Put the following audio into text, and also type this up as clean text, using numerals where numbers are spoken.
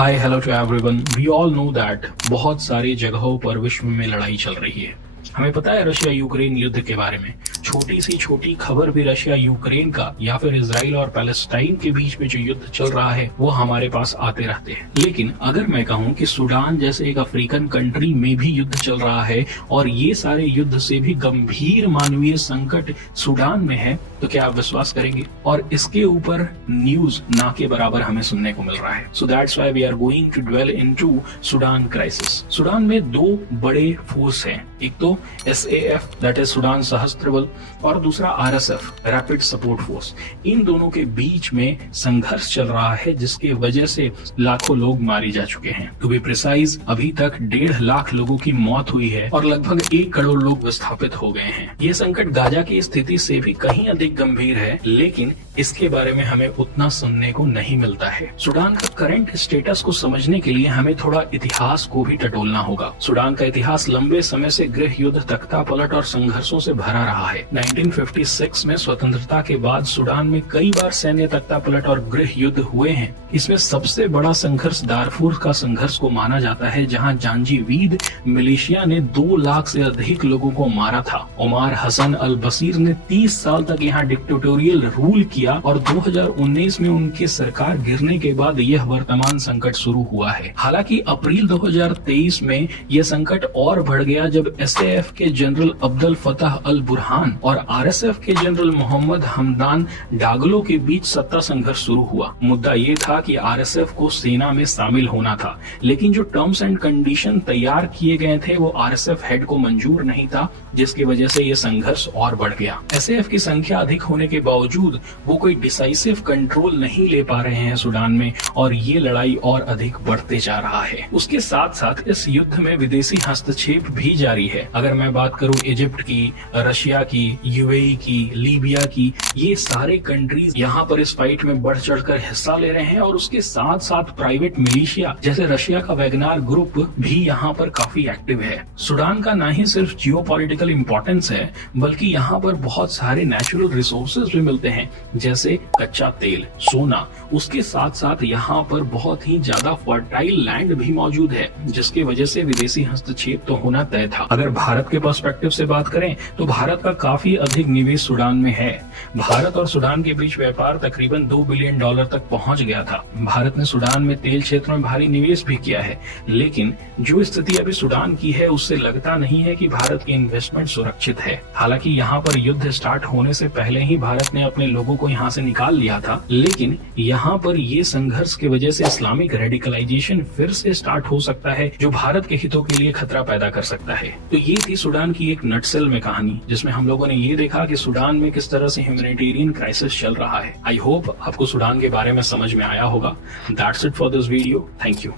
Hi hello to everyone. We all know that बहुत सारी जगहों पर विश्व में लड़ाई चल रही है। हमें पता है रशिया यूक्रेन युद्ध के बारे में। छोटी सी छोटी खबर भी रशिया यूक्रेन का या फिर इजराइल और पैलेस्टाइन के बीच में जो युद्ध चल रहा है वो हमारे पास आते रहते हैं। लेकिन अगर मैं कहूं कि सूडान जैसे एक अफ्रीकन कंट्री में भी युद्ध चल रहा है और ये सारे युद्ध से भी गंभीर मानवीय संकट सूडान में है, तो क्या आप विश्वास करेंगे? और इसके ऊपर न्यूज ना के बराबर हमें सुनने को मिल रहा है। So that's why we are going to dwell into Sudan crisis. Sudan में दो बड़े फोर्स हैं, एक तो SAF दैट इज सूडान सशस्त्र बल और दूसरा RSF रैपिड सपोर्ट फोर्स। इन दोनों के बीच में संघर्ष चल रहा है जिसकी वजह से लाखों लोग मारे जा चुके हैं। टू बी प्रिसाइज, अभी तक 1.5 लाख लोगों की मौत हुई है और लगभग 1 करोड़ लोग विस्थापित हो गए हैं। ये संकट गाजा की स्थिति से भी कहीं अधिक गंभीर है, लेकिन इसके बारे में हमें उतना सुनने को नहीं मिलता है। सूडान का करंट स्टेटस को समझने के लिए हमें थोड़ा इतिहास को भी टटोलना होगा। सूडान का इतिहास लंबे समय से गृह युद्ध, तख्तापलट और संघर्षों से भरा रहा है। 1956 में स्वतंत्रता के बाद सूडान में कई बार सैन्य तख्तापलट और गृह युद्ध हुए हैं। इसमें सबसे बड़ा संघर्ष दारफूर का संघर्ष को माना जाता है, जहां जांजीवीद मिलिशिया ने 2 लाख से अधिक लोगों को मारा था। उमार हसन अल बशीर ने 30 साल तक यहाँ डिक्टेटोरियल रूल किया और 2019 में उनकी सरकार गिरने के बाद यह वर्तमान संकट शुरू हुआ है। हालांकि अप्रैल 2023 में यह संकट और बढ़ गया जब SAF के जनरल अब्दुल फताह अल बुरहान और RSF के जनरल मोहम्मद हमदान डागलो के बीच सत्ता संघर्ष शुरू हुआ। मुद्दा ये था कि RSF को सेना में शामिल होना था, लेकिन जो टर्म्स एंड कंडीशन तैयार किए गए थे वो RSF हेड को मंजूर नहीं था, जिसकी वजह से ये संघर्ष और बढ़ गया। SAF की संख्या अधिक होने के बावजूद वो कोई डिसाइसिव कंट्रोल नहीं ले पा रहे हैं सूडान में और ये लड़ाई और अधिक बढ़ते जा रहा है। उसके साथ साथ इस युद्ध में विदेशी हस्तक्षेप भी जारी है। अगर मैं बात करूं इजिप्ट की, रशिया की, UAE की, लीबिया की, ये सारे कंट्रीज यहाँ पर इस फाइट में बढ़ चढ़कर हिस्सा ले रहे हैं और उसके साथ साथ प्राइवेट मिलिशिया जैसे रशिया का वैगनार ग्रुप भी यहाँ पर काफी एक्टिव है। सूडान का न ही सिर्फ जियोपॉलिटिकल इंपॉर्टेंस है, बल्कि यहाँ पर बहुत सारे नेचुरल रिसोर्सेज भी मिलते हैं, जैसे कच्चा तेल, सोना। उसके साथ साथ यहाँ पर बहुत ही ज्यादा फर्टाइल लैंड भी मौजूद है, जिसकी वजह से विदेशी हस्तक्षेप तो होना तय था। अगर भारत के पर्सपेक्टिव से बात करें तो भारत का काफी अधिक निवेश सूडान में है। भारत और सूडान के बीच व्यापार तकरीबन $2 बिलियन तक पहुंच गया था। भारत ने सूडान में तेल क्षेत्र में भारी निवेश भी किया है, लेकिन जो स्थिति अभी सूडान की है उससे लगता नहीं है कि भारत की इन्वेस्टमेंट सुरक्षित है। हालांकि यहाँ पर युद्ध स्टार्ट होने से पहले ही भारत ने अपने लोगों को यहाँ से निकाल लिया था, लेकिन यहाँ पर ये संघर्ष की वजह से इस्लामिक रेडिकलाइजेशन फिर से स्टार्ट हो सकता है, जो भारत के हितों के लिए खतरा पैदा कर सकता है। तो ये थी सूडान की एक नटसेल में कहानी, जिसमें हम लोगों ने ये देखा कि सूडान में किस तरह से ह्यूमैनिटेरियन क्राइसिस चल रहा है। आई होप आपको सूडान के बारे में समझ में आया होगा। That's it for this video. Thank you.